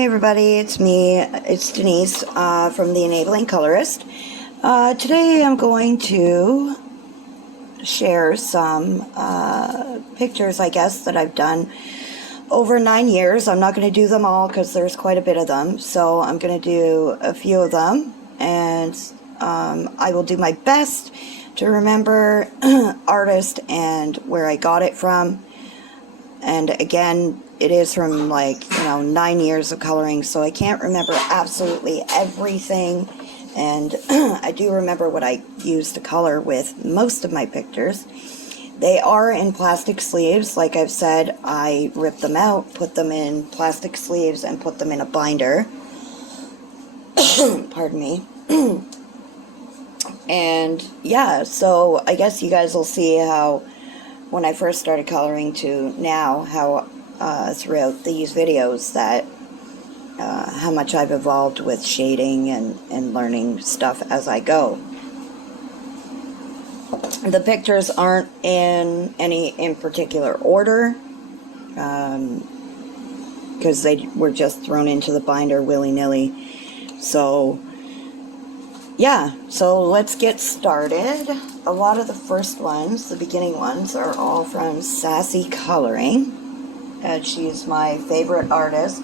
Hi everybody, it's me, it's Denise from The Enabling Colorist. Today I'm going to share some pictures, I guess, that I've done over 9 years. I'm not going to do them all because there's quite a bit of them, so I'm going to do a few of them, and I will do my best to remember artist and where I got it from. And again, it is from 9 years of coloring, so I can't remember absolutely everything. And I do remember what I used to color with most of my pictures. They are in plastic sleeves. Like I've said, I ripped them out, put them in plastic sleeves, and put them in a binder. Pardon me. And yeah, so I guess you guys will see how when I first started coloring to now, how throughout these videos that how much I've evolved with shading and learning stuff as I go. The pictures aren't in any in particular order because they were just thrown into the binder willy-nilly. So yeah, so let's get started. A lot of the first ones, the beginning ones, are all from Sassy Coloring. She's my favorite artist.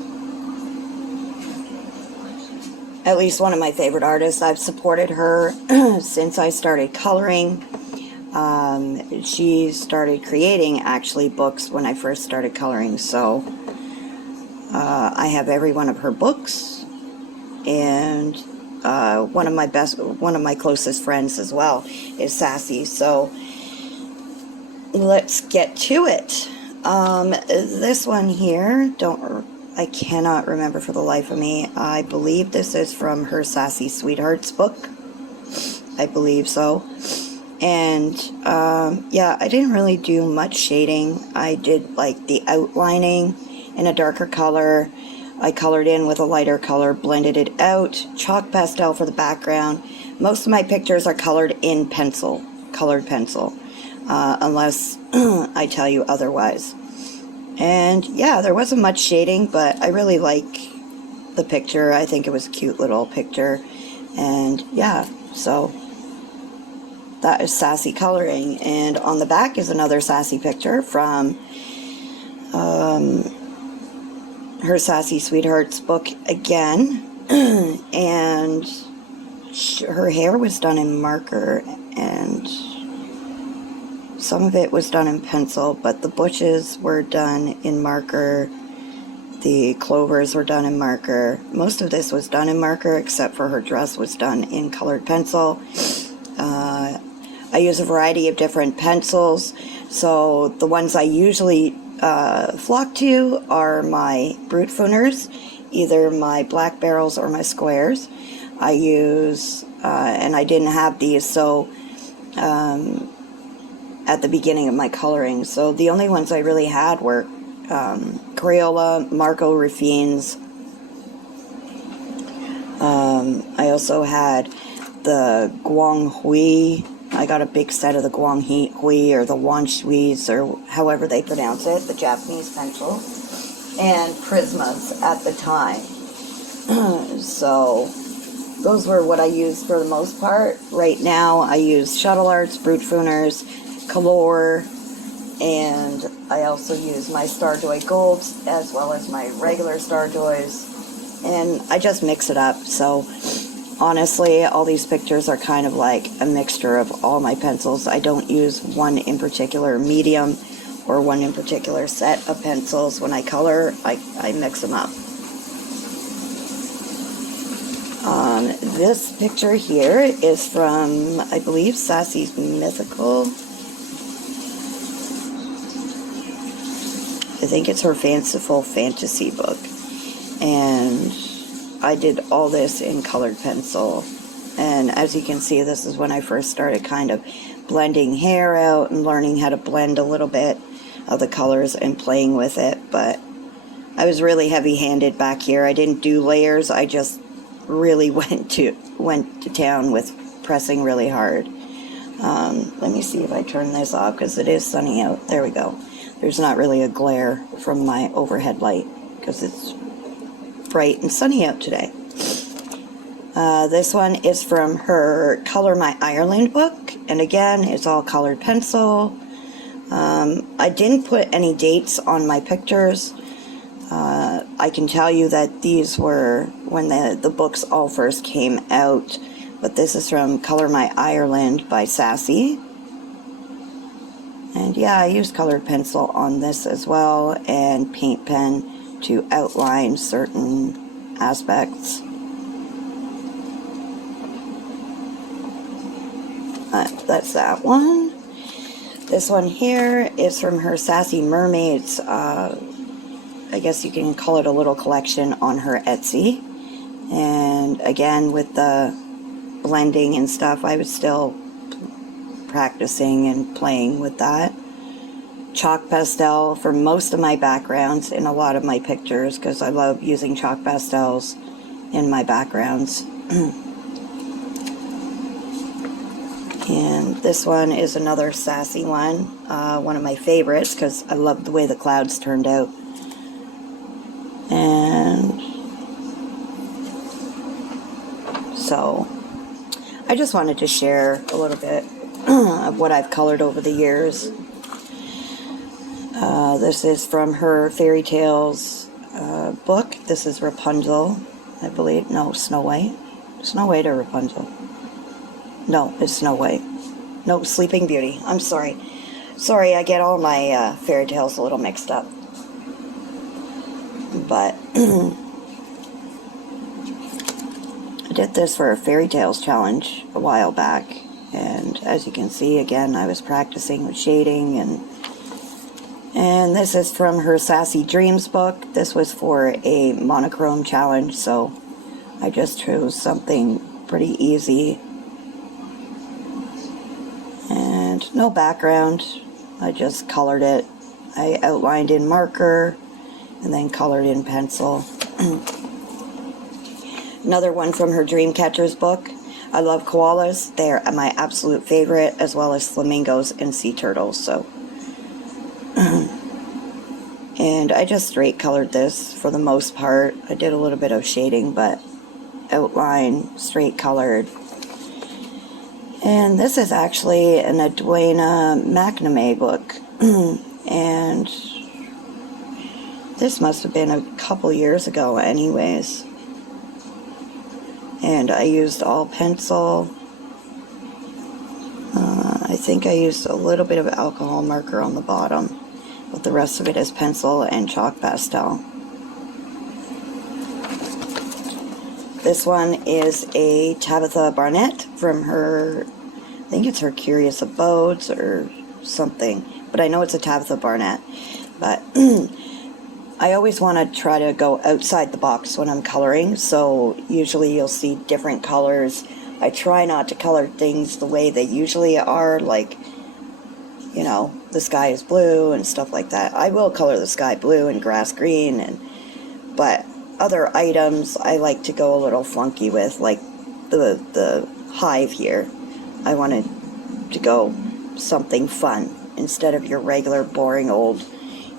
At least one of my favorite artists. I've supported her since I started coloring. She started creating, actually, books when I first started coloring. So I have every one of her books. And one of my closest friends as well is Sassy. So let's get to it. This one here, I cannot remember for the life of me. I believe this is from her Sassy Sweethearts book. I believe so. And yeah, I didn't really do much shading. I did like the outlining in a darker color. I colored in with a lighter color, blended it out, chalk pastel for the background. Most of my pictures are colored in pencil, colored pencil, unless I tell you otherwise. And yeah, there wasn't much shading, but I really like the picture. I think it was a cute little picture. And yeah, so that is Sassy Coloring. And on the back is another Sassy picture from her Sassy Sweethearts book again. And her hair was done in marker, and some of it was done in pencil, but the bushes were done in marker. The clovers were done in marker. Most of this was done in marker, except for her dress was done in colored pencil. I use a variety of different pencils, so the ones I usually flock to are my Brute Fooners, either my black barrels or my squares. I use, and I didn't have these, so at the beginning of my coloring, so the only ones I really had were Crayola, Marco Ruffines. I also had the Guang Hui. I got a big set of the Guang Hui or the Wan Shuis, or however they pronounce it, the Japanese pencil, and Prismas at the time. So those were what I used for the most part. Right now I use Shuttle Arts, Brute Fooners, Color, and I also use my Starjoy Golds as well as my regular Starjoys, and I just mix it up. So honestly, all these pictures are kind of like a mixture of all my pencils. I don't use one in particular medium or one in particular set of pencils. When I color, I mix them up. This picture here is from, I believe, Sassy's Mythical. I think it's her Fanciful Fantasy book. And I did all this in colored pencil. And as you can see, this is when I first started kind of blending hair out and learning how to blend a little bit of the colors and playing with it. But I was really heavy-handed back here. I didn't do layers. I just really went to town with pressing really hard. Let me see if I turn this off because it is sunny out. There we go. There's not really a glare from my overhead light because it's bright and sunny out today. This one is from her Color My Ireland book, and again, it's all colored pencil. I didn't put any dates on my pictures. I can tell you that these were when the books all first came out, but this is from Color My Ireland by Sassy. And yeah, I used colored pencil on this as well, and paint pen to outline certain aspects. That's that one. This one here is from her Sassy Mermaids. I guess you can call it a little collection on her Etsy. And again, with the blending and stuff, I was still practicing and playing with that. Chalk pastel for most of my backgrounds in a lot of my pictures, because I love using chalk pastels in my backgrounds. And this one is another Sassy one of my favorites, because I love the way the clouds turned out. And so I just wanted to share a little bit of what I've colored over the years. This is from her Fairy Tales book. This is Rapunzel, I believe. No, Snow White. Snow White or Rapunzel? No, it's Snow White. No, Sleeping Beauty. I'm sorry. Sorry, I get all my fairy tales a little mixed up. But I did this for a Fairy Tales challenge a while back, and as you can see, again, I was practicing with shading, and this is from her Sassy Dreams book. This was for a monochrome challenge, so I just chose something pretty easy. And no background, I just colored it. I outlined in marker and then colored in pencil. Another one from her Dreamcatchers book. I love koalas. They're my absolute favorite, as well as flamingos and sea turtles. So, and I just straight colored this for the most part. I did a little bit of shading, but outline, straight colored. And this is actually an Edwina McNamee book. And this must have been a couple years ago anyways. And I used all pencil. I think I used a little bit of alcohol marker on the bottom, but the rest of it is pencil and chalk pastel. This one is a Tabitha Barnett from her, I think it's her Curious Abodes or something, but I know it's a Tabitha Barnett. But I always want to try to go outside the box when I'm coloring, so usually you'll see different colors. I try not to color things the way they usually are, like, you know, the sky is blue and stuff like that. I will color the sky blue and grass green, but other items I like to go a little funky with, like the hive here. I wanted to go something fun instead of your regular boring old,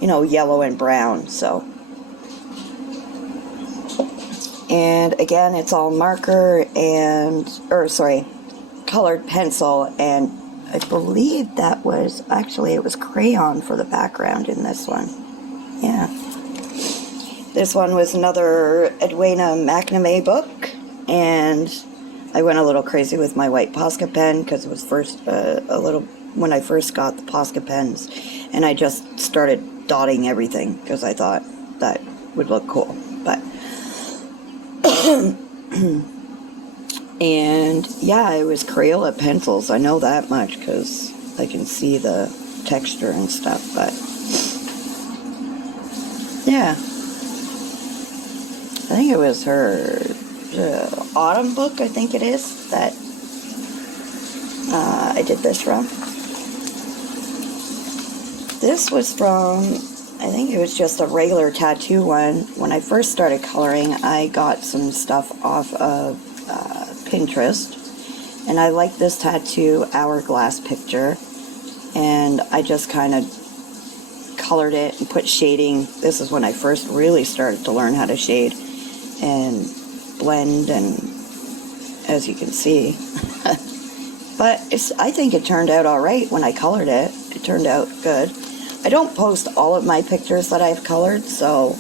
you know, yellow and brown. So, and again, it's all marker and, colored pencil, and I believe that was, actually it was crayon for the background in this one. Yeah. This one was another Edwina McNamee book, and I went a little crazy with my white Posca pen because it was first when I first got the Posca pens, and I just started dotting everything because I thought that would look cool. But and yeah, it was Crayola pencils. I know that much because I can see the texture and stuff. But yeah, I think it was her autumn book, I think it is, that I did this from. This was from, I think it was just a regular tattoo one. When I first started coloring, I got some stuff off of Pinterest, and I liked this tattoo hourglass picture, and I just kind of colored it and put shading. This is when I first really started to learn how to shade, and blend, and as you can see. But I think it turned out all right when I colored it. It turned out good. I don't post all of my pictures that I've colored, so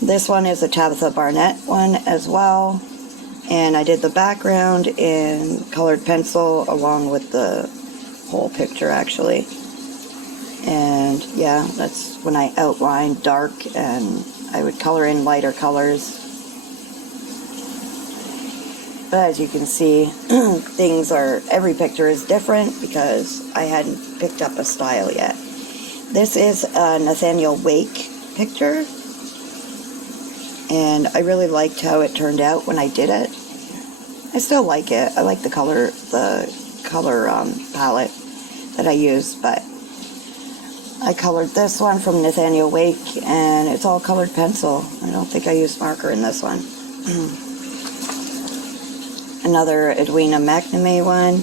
this one is a Tabitha Barnett one as well. And I did the background in colored pencil along with the whole picture, actually. And yeah, that's when I outlined dark, and I would color in lighter colors. But as you can see, every picture is different because I hadn't picked up a style yet. This is a Nathaniel Wake picture, and I really liked how it turned out when I did it. I still like it. I like the color palette that I used, but I colored this one from Nathaniel Wake, and it's all colored pencil. I don't think I used marker in this one. Another Edwina McNamee one,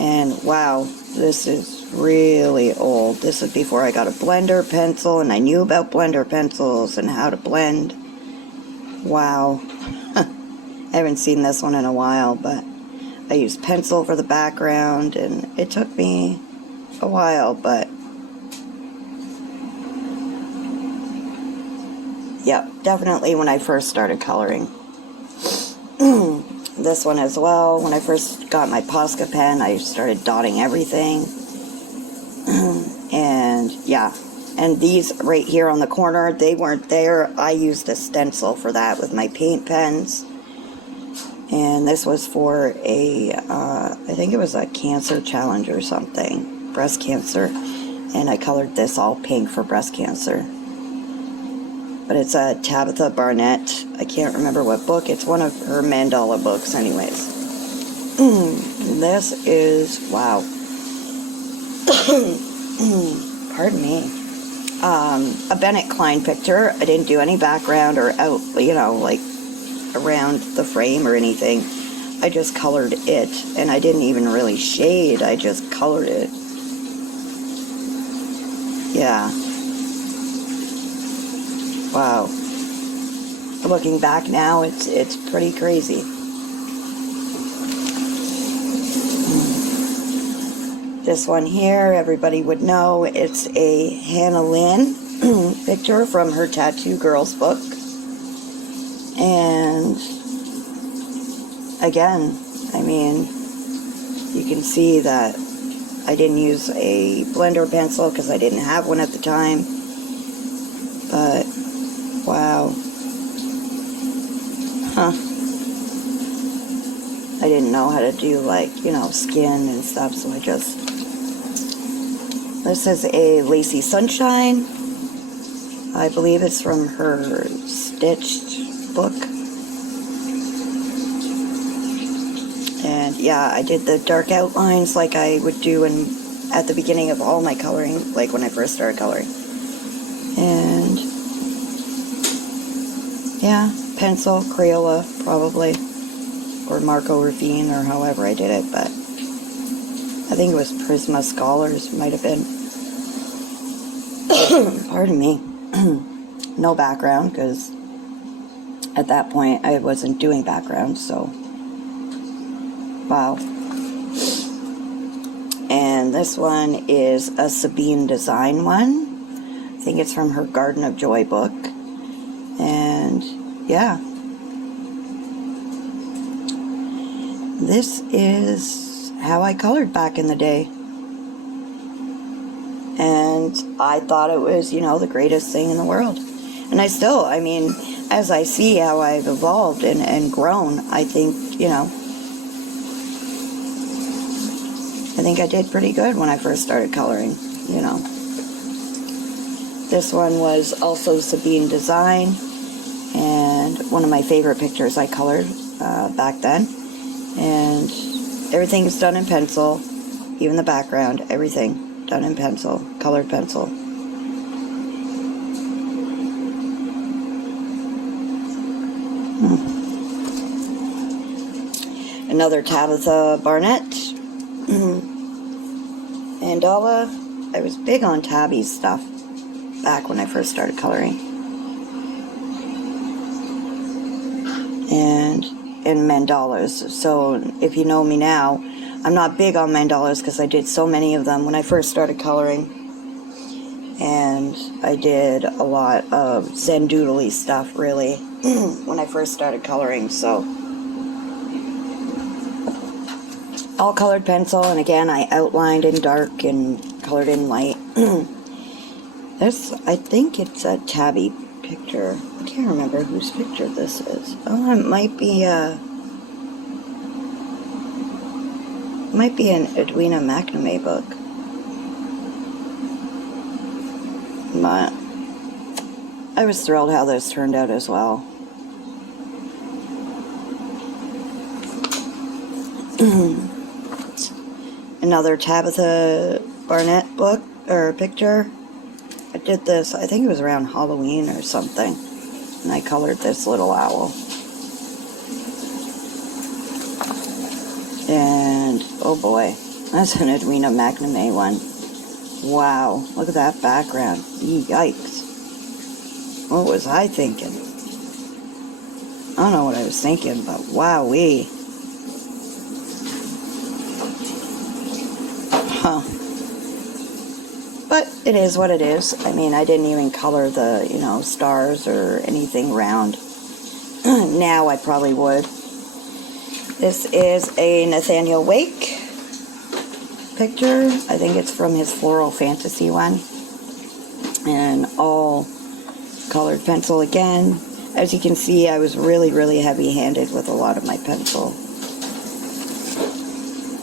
and wow, this is really old. This is before I got a blender pencil, and I knew about blender pencils and how to blend. Wow. I haven't seen this one in a while, but I used pencil for the background, and it took me a while, but yeah, definitely when I first started coloring. This one as well, when I first got my Posca pen, I started dotting everything. And yeah, and these right here on the corner, they weren't there. I used a stencil for that with my paint pens. And this was for I think it was a cancer challenge or something, breast cancer. And I colored this all pink for breast cancer. But it's a Tabitha Barnett. I can't remember what book. It's one of her mandala books anyways. This is, wow. Pardon me. A Bennett Klein picture. I didn't do any background or out, like around the frame or anything. I just colored it, and I didn't even really shade. I just colored it. Yeah. Wow. Looking back now, it's pretty crazy. This one here, everybody would know. It's a Hannah Lynn picture from her Tattoo Girls book. And again, I mean, you can see that I didn't use a blender pencil because I didn't have one at the time. But wow. Huh. I didn't know how to do, like, skin and stuff, so I just... This is a Lacy Sunshine. I believe it's from her Stitched book. And yeah, I did the dark outlines like I would do at the beginning of all my coloring, like when I first started coloring. And yeah, pencil, Crayola, probably, or Marco Ravine, or however I did it, but I think it was Prisma Scholars, might have been. Pardon me. No background, because at that point I wasn't doing background, so wow. And this one is a Sabine Design one. I think it's from her Garden of Joy book. And yeah, this is how I colored back in the day. And I thought it was, the greatest thing in the world. And I still, I mean, as I see how I've evolved and grown, I think, I think I did pretty good when I first started coloring, This one was also Sabine Design, and one of my favorite pictures I colored back then. And everything is done in pencil, even the background, everything done in pencil, colored pencil. Another Tabitha Barnett. Mandala. I was big on Tabby's stuff back when I first started coloring. and in mandalas. So if you know me now, I'm not big on mandalas because I did so many of them when I first started coloring. And I did a lot of Zen doodly stuff, really, when I first started coloring. So all colored pencil, and again, I outlined in dark and colored in light. This, I think it's a Tabby picture. I can't remember whose picture this is. Oh, it might be an Edwina McNamee book. But I was thrilled how this turned out as well. Another Tabitha Barnett book, or picture. I did this, I think it was around Halloween or something. And I colored this little owl. And, oh boy, that's an Edwina McNamee one. Wow, look at that background. Yikes. What was I thinking? I don't know what I was thinking, but wowee. Huh. But it is what it is. I mean, I didn't even color the, stars or anything round. Now I probably would. This is a Nathaniel Wake picture. I think it's from his Floral Fantasy one. And all colored pencil again. As you can see, I was really, really heavy-handed with a lot of my pencil.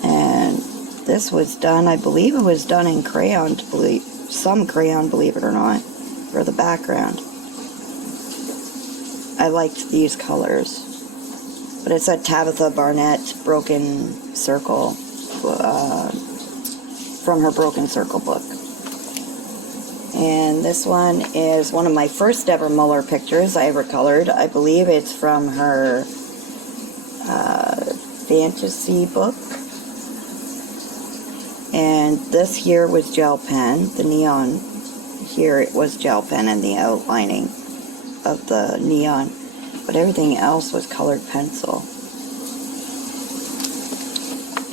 And this was done, I believe it was done in crayon, some crayon, believe it or not, for the background. I liked these colors. But it's a Tabitha Barnett Broken Circle, from her Broken Circle book. And this one is one of my first ever Muller pictures I ever colored. I believe it's from her fantasy book. And this here was gel pen, the neon. Here it was gel pen and the outlining of the neon. But everything else was colored pencil.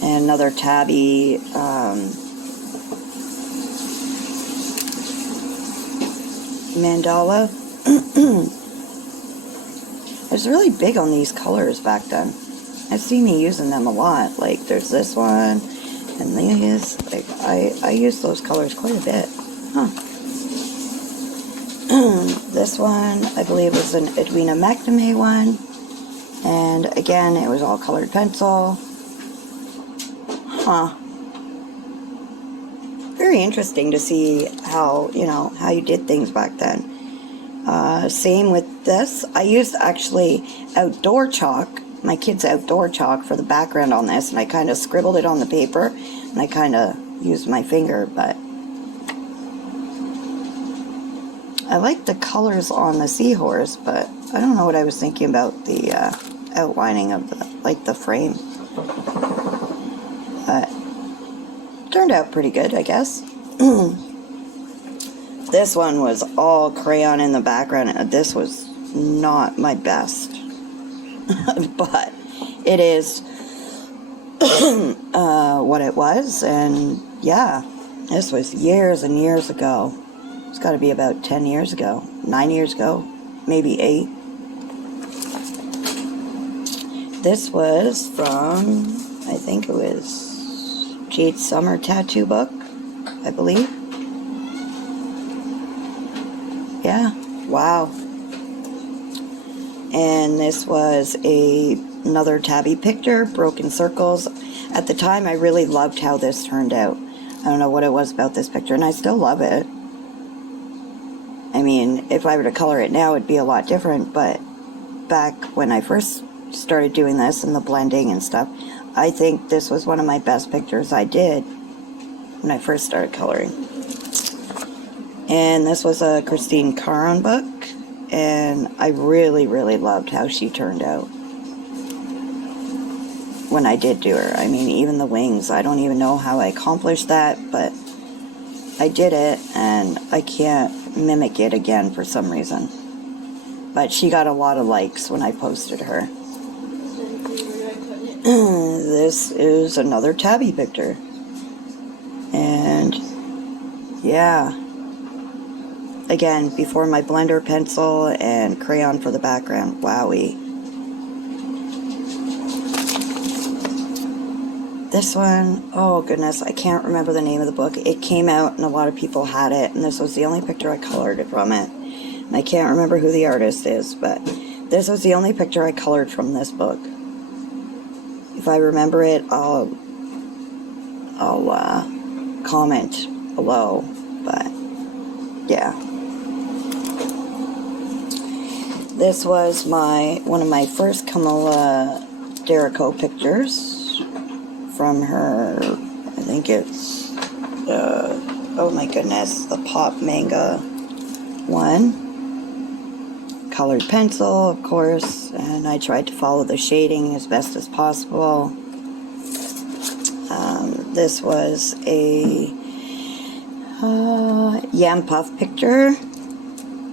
And another Tabby mandala. I was really big on these colors back then. I see me using them a lot. Like there's this one and these. Like I use those colors quite a bit. Huh. This one I believe was an Edwina McNamee one. And again it was all colored pencil. Huh. Very interesting to see how, how you did things back then. Same with this. I used actually outdoor chalk, my kids' outdoor chalk for the background on this, and I kind of scribbled it on the paper, and I kind of used my finger, but I like the colors on the seahorse, but I don't know what I was thinking about the outlining of the frame. But turned out pretty good, I guess. This one was all crayon in the background. This was not my best. But it is what it was. And yeah, this was years and years ago. It's got to be about 10 years ago. 9 years ago. Maybe 8. This was from, I think it was Jade Summer Tattoo Book, I believe. Yeah, wow. And this was another Tabby picture, Broken Circles. At the time, I really loved how this turned out. I don't know what it was about this picture, and I still love it. I mean, if I were to color it now, it'd be a lot different, but back when I first started doing this and the blending and stuff, I think this was one of my best pictures I did when I first started coloring. And this was a Christine Caron book, and I really, really loved how she turned out when I did do her. I mean, even the wings, I don't even know how I accomplished that, but I did it, and I can't mimic it again for some reason. But she got a lot of likes when I posted her. This is another tabby picture. And yeah, again, before my blender pencil and crayon for the background. Wowie. This one, oh goodness, I can't remember the name of the book. It came out and a lot of people had it, and this was the only picture I colored from it. And I can't remember who the artist is, but this was the only picture I colored from this book. If I remember it, I'll comment below, but yeah. This was one of my first Camilla Derico pictures from her, I think it's, oh my goodness, the Pop Manga one. Colored pencil, of course, and I tried to follow the shading as best as possible. This was a Yam Puff picture,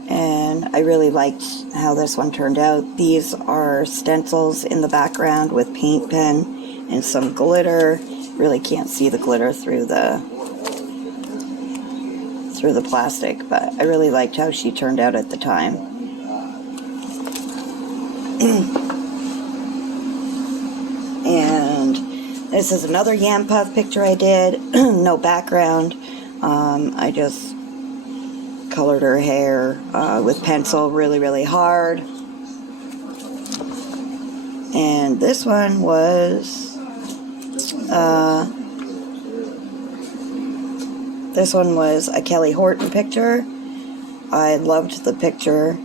and I really liked how this one turned out. These are stencils in the background with paint pen and some glitter. Really can't see the glitter through the plastic, but I really liked how she turned out at the time. And this is another Yam Puff picture I did. No background. I just colored her hair with pencil really, really hard. And this one was a Kelly Horton picture. I loved the picture.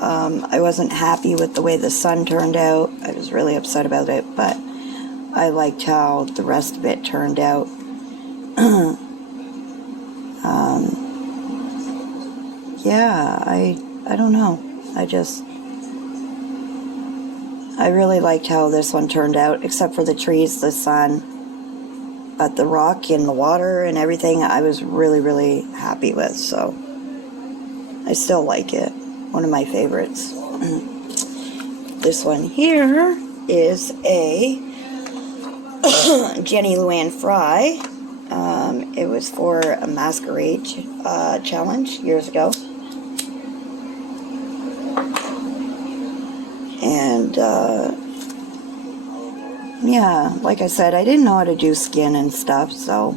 I wasn't happy with the way the sun turned out. I was really upset about it, but I liked how the rest of it turned out. Yeah, I don't know. I really liked how this one turned out, except for the trees, the sun, but the rock and the water and everything I was really, really happy with, so I still like it. One of my favorites. This one here is a Jenny Luann Fry. It was for a masquerade challenge years ago. And yeah, like I said, I didn't know how to do skin and stuff, so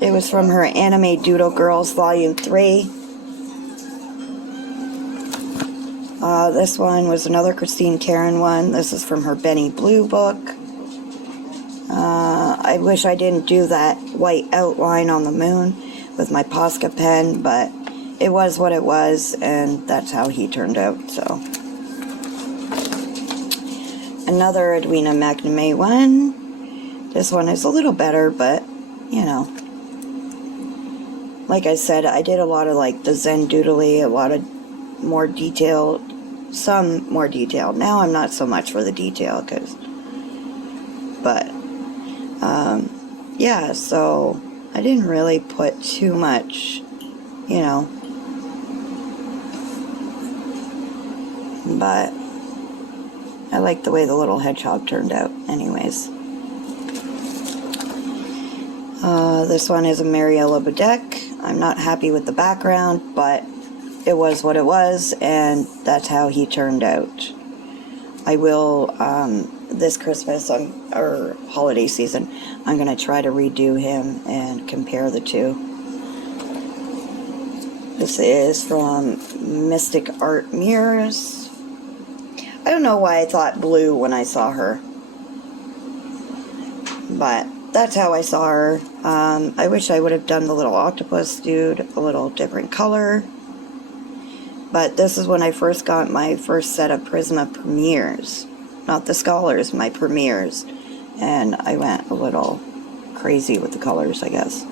it was from her Anime Doodle Girls Volume 3. This one was another Christine Karen one. This is from her Benny Blue book. I wish I didn't do that white outline on the moon with my Posca pen, but it was what it was, and that's how he turned out, so. Another Edwina McNamee one. This one is a little better, but, you know. Like I said, I did a lot of like the Zen Doodly, a lot of more detailed, some more detailed. Now I'm not so much for the detail, but yeah, so I didn't really put too much, you know, but I like the way the little hedgehog turned out anyways. This one is a Mariella Bedeck. I'm not happy with the background, but it was what it was, and that's how he turned out. I will, this Christmas, or holiday season, I'm going to try to redo him and compare the two. This is from Mystic Art Mirrors. I don't know why I thought blue when I saw her, but that's how I saw her. I wish I would have done the little octopus dude a little different color. But this is when I first got my first set of Prisma Premieres. Not the Scholars, my Premieres. And I went a little crazy with the colors, I guess.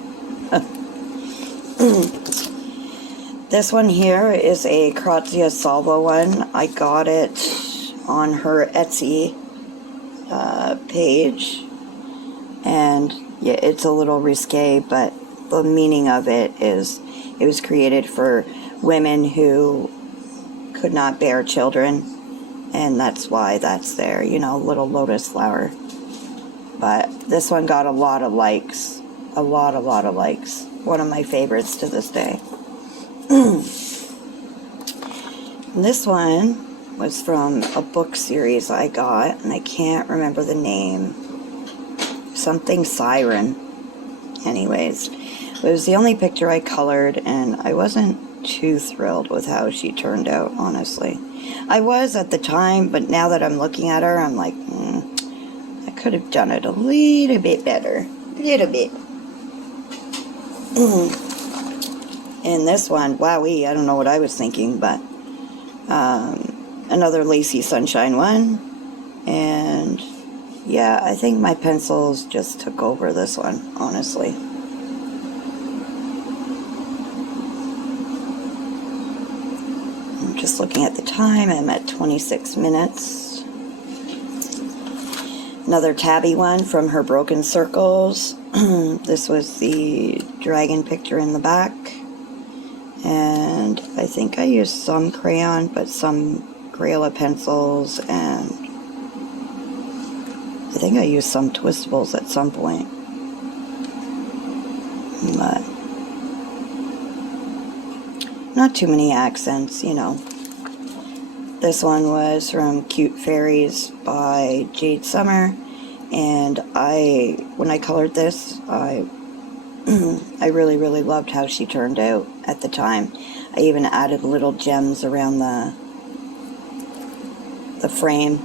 This one here is a Grazia Salvo one. I got it on her Etsy page. And yeah, it's a little risque, but the meaning of it is it was created for women who could not bear children, and that's why that's there, you know, little lotus flower. But this one got a lot of likes. A lot of likes. One of my favorites to this day. This one was from a book series I got, and I can't remember the name. Something Siren. Anyways, it was the only picture I colored, and I wasn't too thrilled with how she turned out, honestly. I was at the time, but now that I'm looking at her, I'm like, I could have done it a little bit better. Little bit. And this one, wowee, I don't know what I was thinking, but another Lacy Sunshine one. And yeah, I think my pencils just took over this one, honestly. I'm just looking at the time. I'm at 26 minutes. Another tabby one from her Broken Circles. This was the dragon picture in the back. And I think I used some crayon, but some Crayola pencils, and I think I used some Twistables at some point. But not too many accents, you know. This one was from Cute Fairies by Jade Summer, and when I colored this, I really loved how she turned out at the time. I even added little gems around the frame.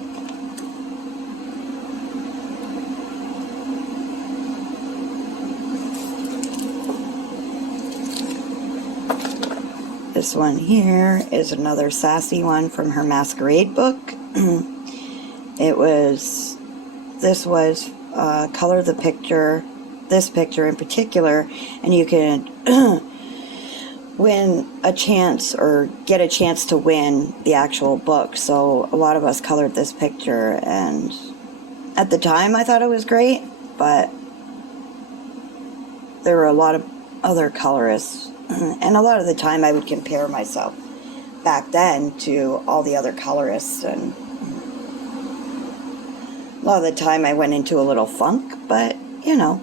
This one here is another sassy one from her Masquerade book. This was color the picture, this picture in particular, and you can win a chance or get a chance to win the actual book. So a lot of us colored this picture, and at the time I thought it was great, but there were a lot of other colorists, and a lot of the time I would compare myself back then to all the other colorists, and a lot of the time I went into a little funk, but you know.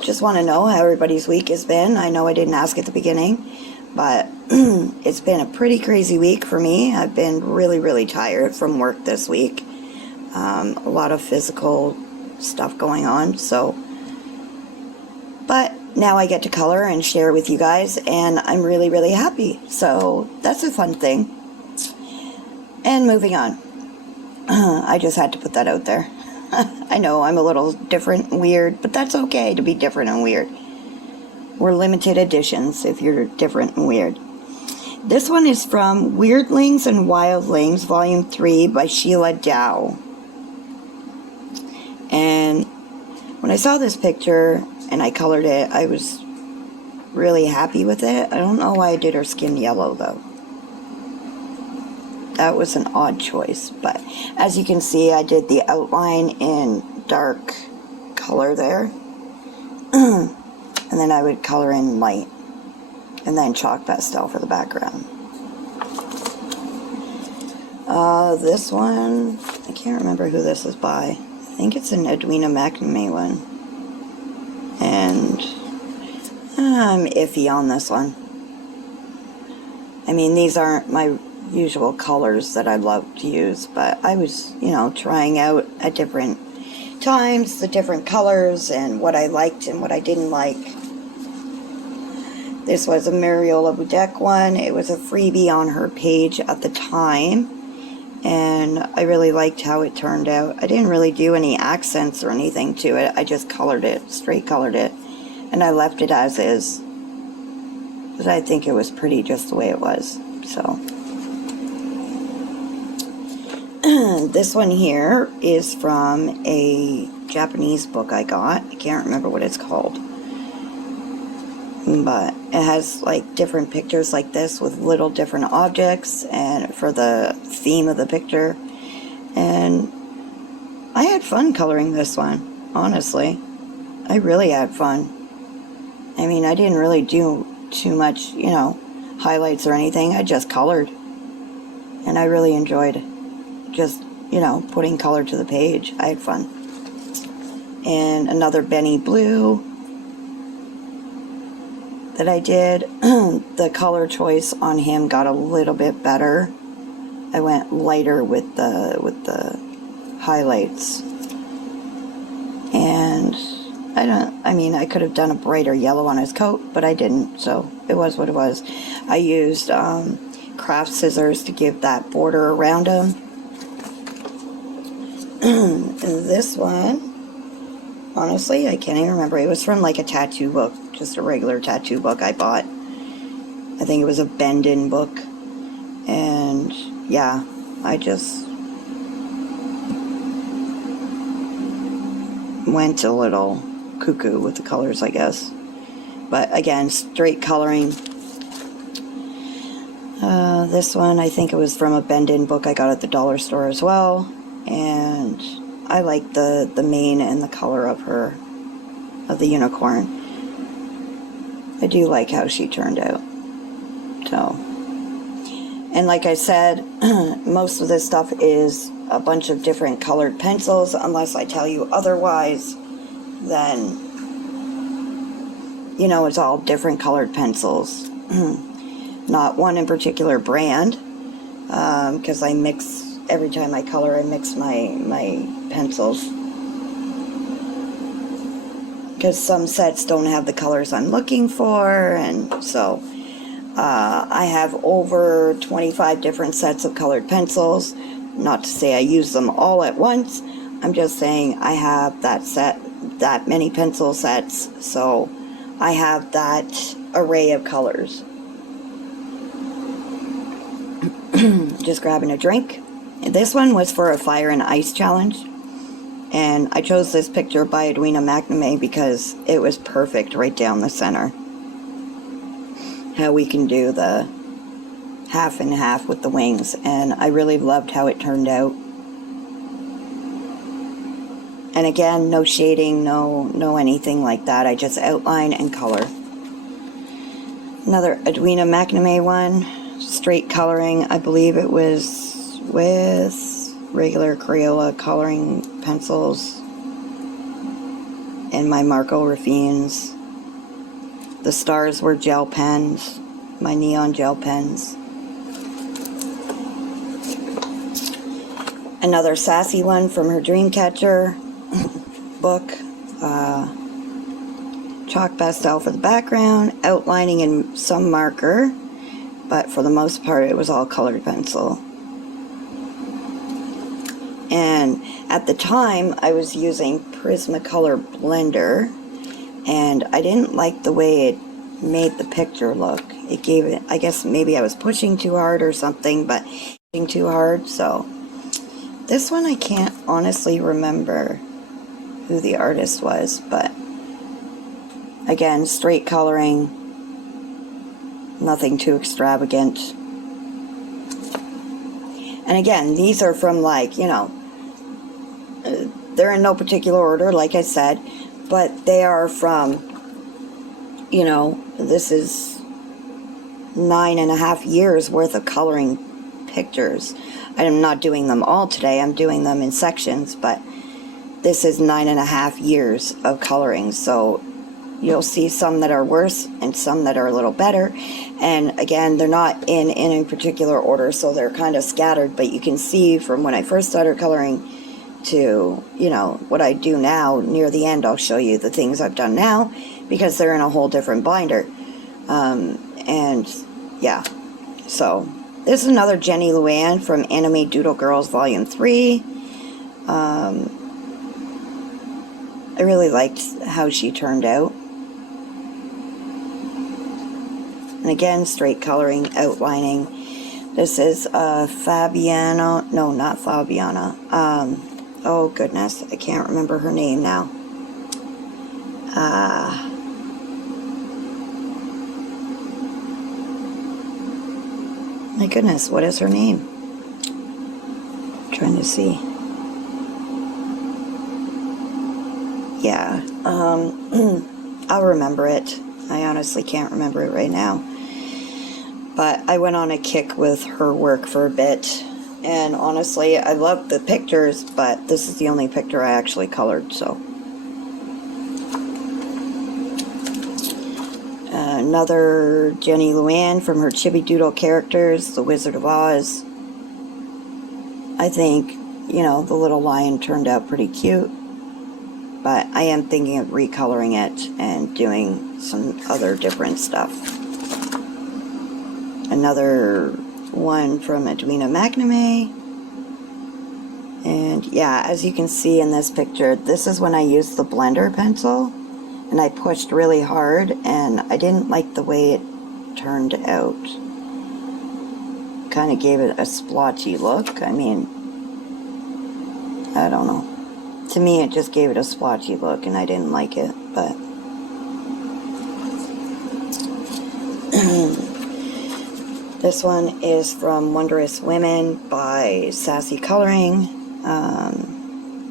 Just want to know how everybody's week has been. I know I didn't ask at the beginning, but it's been a pretty crazy week for me. I've been really tired from work this week. A lot of physical stuff going on, so. But now I get to color and share with you guys, and I'm really happy. So that's a fun thing. And moving on. I just had to put that out there. I know I'm a little different and weird, but that's okay to be different and weird. We're limited editions if you're different and weird. This one is from Weirdlings and Wildlings, Volume 3 by Sheila Dow. And when I saw this picture and I colored it, I was really happy with it. I don't know why I did her skin yellow, though. That was an odd choice, but as you can see, I did the outline in dark color there. And then I would color in light, and then chalk pastel for the background. This one, I can't remember who this is by. I think it's an Edwina McNamee one. And I'm iffy on this one. I mean, these aren't my usual colors that I love to use, but I was, you know, trying out at different times the different colors and what I liked and what I didn't like. This was a Mariola Budek one. It was a freebie on her page at the time, and I really liked how it turned out. I didn't really do any accents or anything to it. I just colored it, straight colored it, and I left it as is, because I think it was pretty just the way it was. So this one here is from a Japanese book I got. I can't remember what it's called, but it has like different pictures like this with little different objects and for the theme of the picture. And I had fun coloring this one, honestly. I really had fun. I mean, I didn't really do too much, you know, highlights or anything. I just colored, and I really enjoyed just, you know, putting color to the page. I had fun. And another Benny Blue that I did. The color choice on him got a little bit better. I went lighter with the highlights. And I could have done a brighter yellow on his coat, but I didn't, so it was what it was. I used craft scissors to give that border around him. And this one, honestly, I can't even remember. It was from like a tattoo book, just a regular tattoo book I bought. I think it was a Bendin book. And yeah, I just went a little cuckoo with the colors, I guess. But again, straight coloring. This one, I think it was from a Bendin book I got at the dollar store as well. And I like the mane and the color of the unicorn. I do like how she turned out. So, and like I said, most of this stuff is a bunch of different colored pencils. Unless I tell you otherwise, then, you know, it's all different colored pencils. Not one in particular brand, because I mix, every time I color, I mix my pencils. Because some sets don't have the colors I'm looking for, and so I have over 25 different sets of colored pencils. Not to say I use them all at once. I'm just saying I have that many pencil sets, so I have that array of colors. Just grabbing a drink. This one was for a fire and ice challenge, and I chose this picture by Edwina McNamee because it was perfect right down the center. How we can do the half and half with the wings, and I really loved how it turned out. And again, no shading, no anything like that. I just outline and color. Another Edwina McNamee one, straight coloring. I believe it was with regular Crayola coloring pencils and my Marco Raffines. The stars were gel pens, my neon gel pens. Another sassy one from her Dreamcatcher book. Chalk pastel for the background, outlining in some marker, but for the most part it was all colored pencil. And at the time I was using Prismacolor Blender, and I didn't like the way it made the picture look. It gave it, I guess maybe I was pushing too hard or something, but pushing too hard. So this one I can't honestly remember who the artist was, but again, straight coloring, nothing too extravagant. And again, these are from, like, you know, they're in no particular order, like I said, but they are from, you know, this is 9.5 years worth of coloring pictures. I'm not doing them all today, I'm doing them in sections, but this is 9.5 years of coloring, so you'll see some that are worse and some that are a little better. And again, they're not in any particular order, so they're kind of scattered, but you can see from when I first started coloring to, you know, what I do now. Near the end I'll show you the things I've done now, because they're in a whole different binder. And yeah, so this is another Jenny Luan from Anime Doodle Girls Volume 3. I really liked how she turned out. And again, straight coloring, outlining. This is Fabiana, no, not Fabiana. Oh goodness, I can't remember her name now. My goodness, what is her name? I'm trying to see. Yeah, I'll remember it. I honestly can't remember it right now. But I went on a kick with her work for a bit, And honestly, I love the pictures, but this is the only picture I actually colored, so. Another Jenny Luann from her Chibi Doodle characters, The Wizard of Oz. I think, you know, the little lion turned out pretty cute, but I am thinking of recoloring it and doing some other different stuff. Another one from Edwina McNamee. And yeah, as you can see in this picture, this is when I used the blender pencil and I pushed really hard, and I didn't like the way it turned out. Kind of gave it a splotchy look. I mean, I don't know. To me, it just gave it a splotchy look, and I didn't like it, but... This one is from Wondrous Women by Sassy Coloring.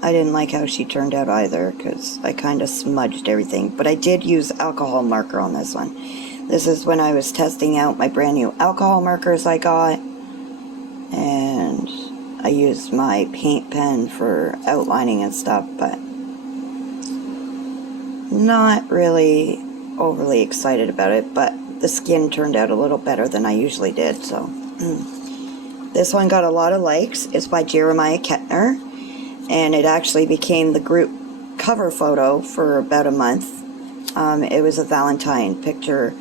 I didn't like how she turned out either, because I kind of smudged everything, but I did use alcohol marker on this one. This is when I was testing out my brand new alcohol markers I got, and I used my paint pen for outlining and stuff, but not really overly excited about it, but the skin turned out a little better than I usually did, so. This one got a lot of likes. It's by Jeremiah Kettner, and it actually became the group cover photo for about a month. It was a Valentine picture,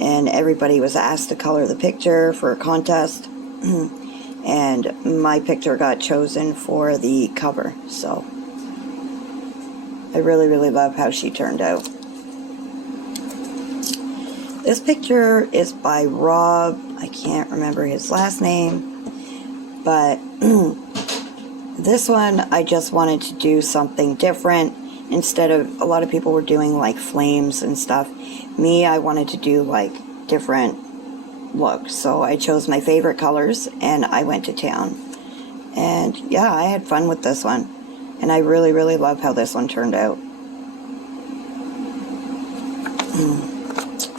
and everybody was asked to color the picture for a contest, and my picture got chosen for the cover, so I really, really love how she turned out. This picture is by Rob, I can't remember his last name, but this one I just wanted to do something different. Instead of, a lot of people were doing like flames and stuff, me, I wanted to do like different looks. So I chose my favorite colors and I went to town. And yeah, I had fun with this one. And I really, really love how this one turned out.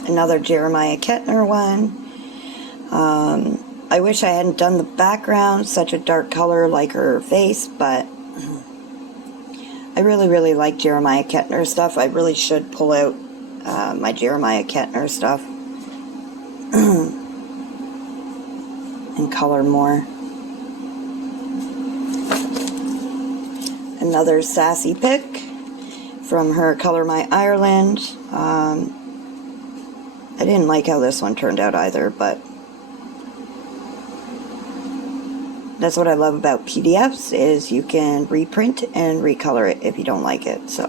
Another Jeremiah Kettner one. I wish I hadn't done the background, such a dark color like her face, but I really, really like Jeremiah Kettner stuff. I really should pull out my Jeremiah Kettner stuff and color more. Another Sassy pick from her Color My Ireland. I didn't like how this one turned out either, but that's what I love about PDFs, is you can reprint and recolor it if you don't like it, so.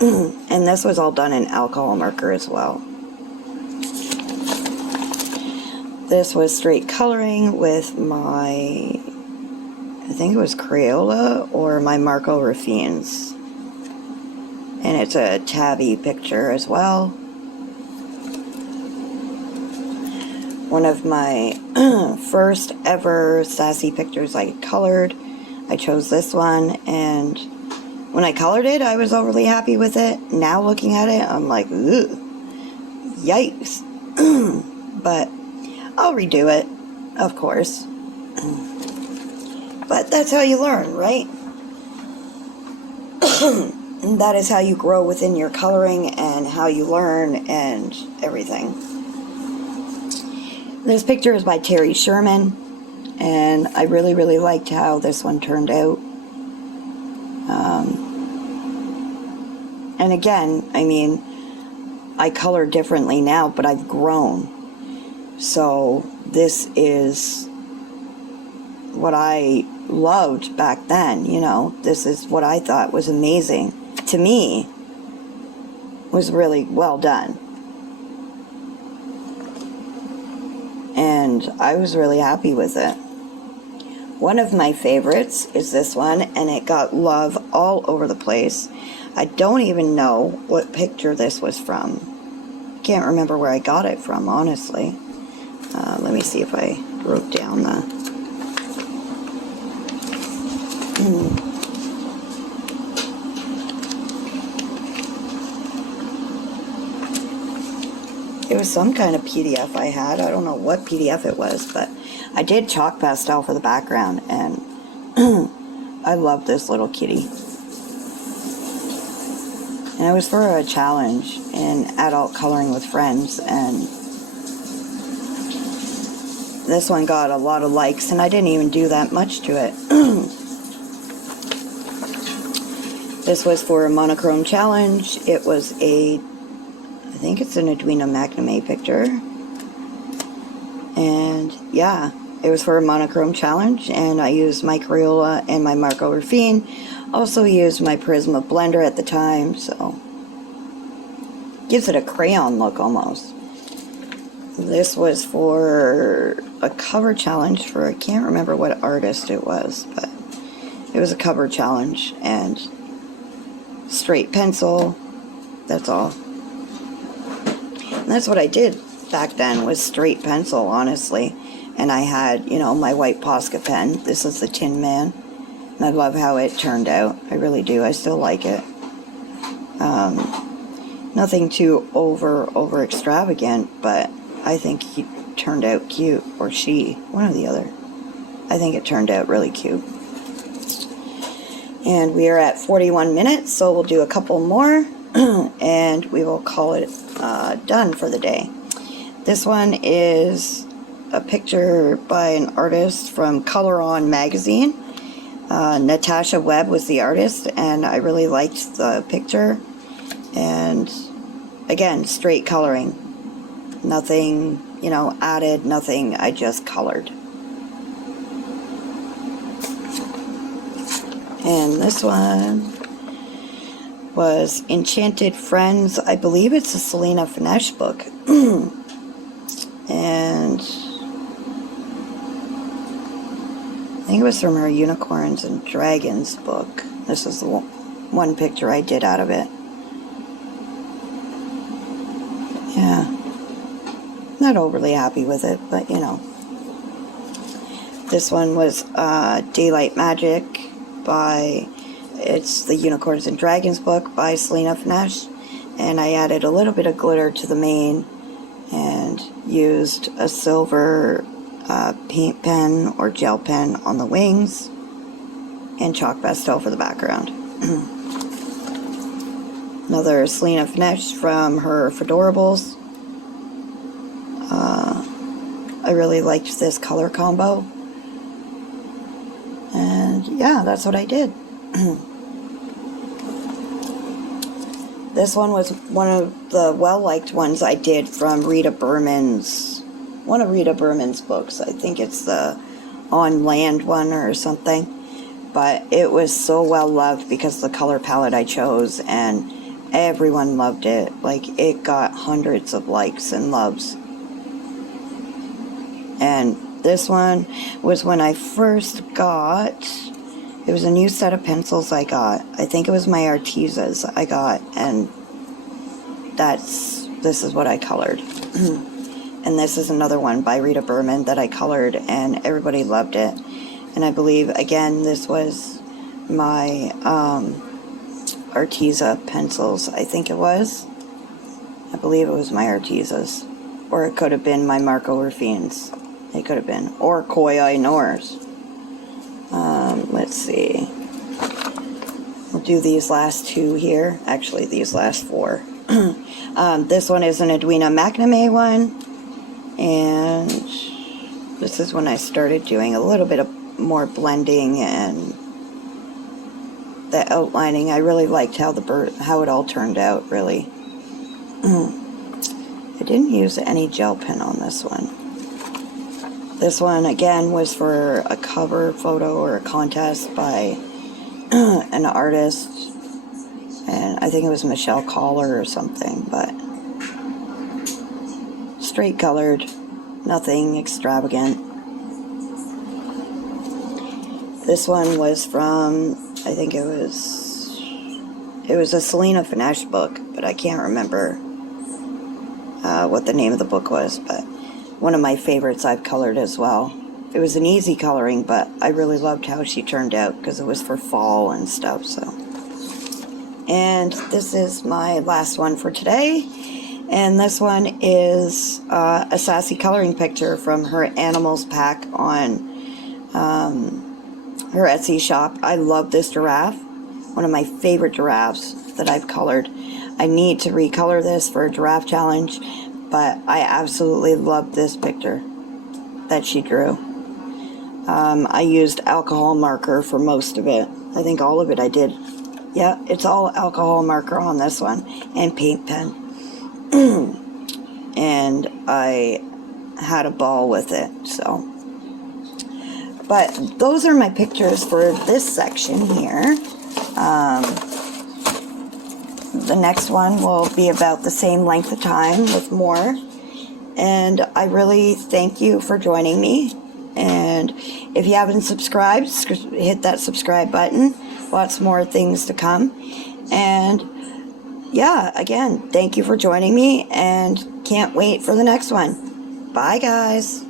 And this was all done in alcohol marker as well. This was straight coloring with my, I think it was Crayola or my Marco Raffines. And it's a tabby picture as well. One of my first ever Sassy pictures I colored. I chose this one, and when I colored it, I was overly happy with it. Now looking at it, I'm like, ugh, yikes. But I'll redo it, of course. But that's how you learn, right? That is how you grow within your coloring and how you learn and everything. This picture is by Terry Sherman, and I really, really liked how this one turned out. And again, I mean, I color differently now, but I've grown. So this is what I loved back then, you know. This is what I thought was amazing. To me, was really well done. And I was really happy with it. One of my favorites is this one, and it got love all over the place. I don't even know what picture this was from. Can't remember where I got it from, honestly. Let me see if I wrote down the... It was some kind of PDF I had. I don't know what PDF it was, but I did chalk pastel for the background, and I love this little kitty. And it was for a challenge in adult coloring with friends, and this one got a lot of likes, and I didn't even do that much to it. This was for a monochrome challenge. It was I think it's an Edwina Macnamee picture. And yeah, it was for a monochrome challenge, and I used my Crayola and my Marco Ruffin. Also used my Prisma blender at the time, so gives it a crayon look almost. This was for a cover challenge for, I can't remember what artist it was, but it was a cover challenge, and straight pencil, that's all. And that's what I did back then, was straight pencil, honestly. And I had, you know, my white Posca pen. This is the Tin Man. And I love how it turned out. I really do. I still like it. Nothing too over extravagant, but I think he turned out cute. Or she, one or the other. I think it turned out really cute. And we are at 41 minutes, so we'll do a couple more. And we will call it done for the day. This one is a picture by an artist from Color On magazine. Natasha Webb was the artist, and I really liked the picture. And again, straight coloring. Nothing, you know, added, nothing, I just colored. And this one was Enchanted Friends. I believe it's a Selena Finesse book. And I think it was from her Unicorns and Dragons book. This is the one picture I did out of it. Yeah. Not overly happy with it, but you know. This one was Daylight Magic by, it's the Unicorns and Dragons book by Selena Finesse. And I added a little bit of glitter to the mane and used a silver paint pen or gel pen on the wings and chalk pastel for the background. Another Selena Finesse from her Fedorables. I really liked this color combo. And yeah, that's what I did. This one was one of the well-liked ones I did from Rita Berman's, one of Rita Berman's books. I think it's the On Land one or something. But it was so well-loved because of the color palette I chose, and everyone loved it. Like, it got hundreds of likes and loves. And this one was when I first got, it was a new set of pencils I got. I think it was my Artezas I got, and this is what I colored. And this is another one by Rita Berman that I colored, and everybody loved it. And I believe, again, this was my Arteza pencils, I think it was. I believe it was my Artezas. Or it could have been my Marco Ruffins. It could have been. Or Koei Noors. Let's see. We'll do these last two here. Actually, these last four. This one is an Edwina Macnamee one. And this is when I started doing a little bit of more blending and the outlining. I really liked how how it all turned out, really. I didn't use any gel pen on this one. This one, again, was for a cover photo or a contest by an artist. And I think it was Michelle Collar or something, but straight colored, nothing extravagant. This one was from, I think it was a Selena Finesse book, but I can't remember what the name of the book was, but one of my favorites I've colored as well. It was an easy coloring, but I really loved how she turned out because it was for fall and stuff, so. And this is my last one for today. And this one is a sassy coloring picture from her animals pack on her Etsy shop. I love this giraffe. One of my favorite giraffes that I've colored. I need to recolor this for a giraffe challenge, but I absolutely love this picture that she drew. I used alcohol marker for most of it. I think all of it I did. Yeah, it's all alcohol marker on this one, and paint pen. And I had a ball with it, so. But those are my pictures for this section here. The next one will be about the same length of time with more. And I really thank you for joining me. And if you haven't subscribed, hit that subscribe button. Lots more things to come. And yeah, again, thank you for joining me, and can't wait for the next one. Bye, guys.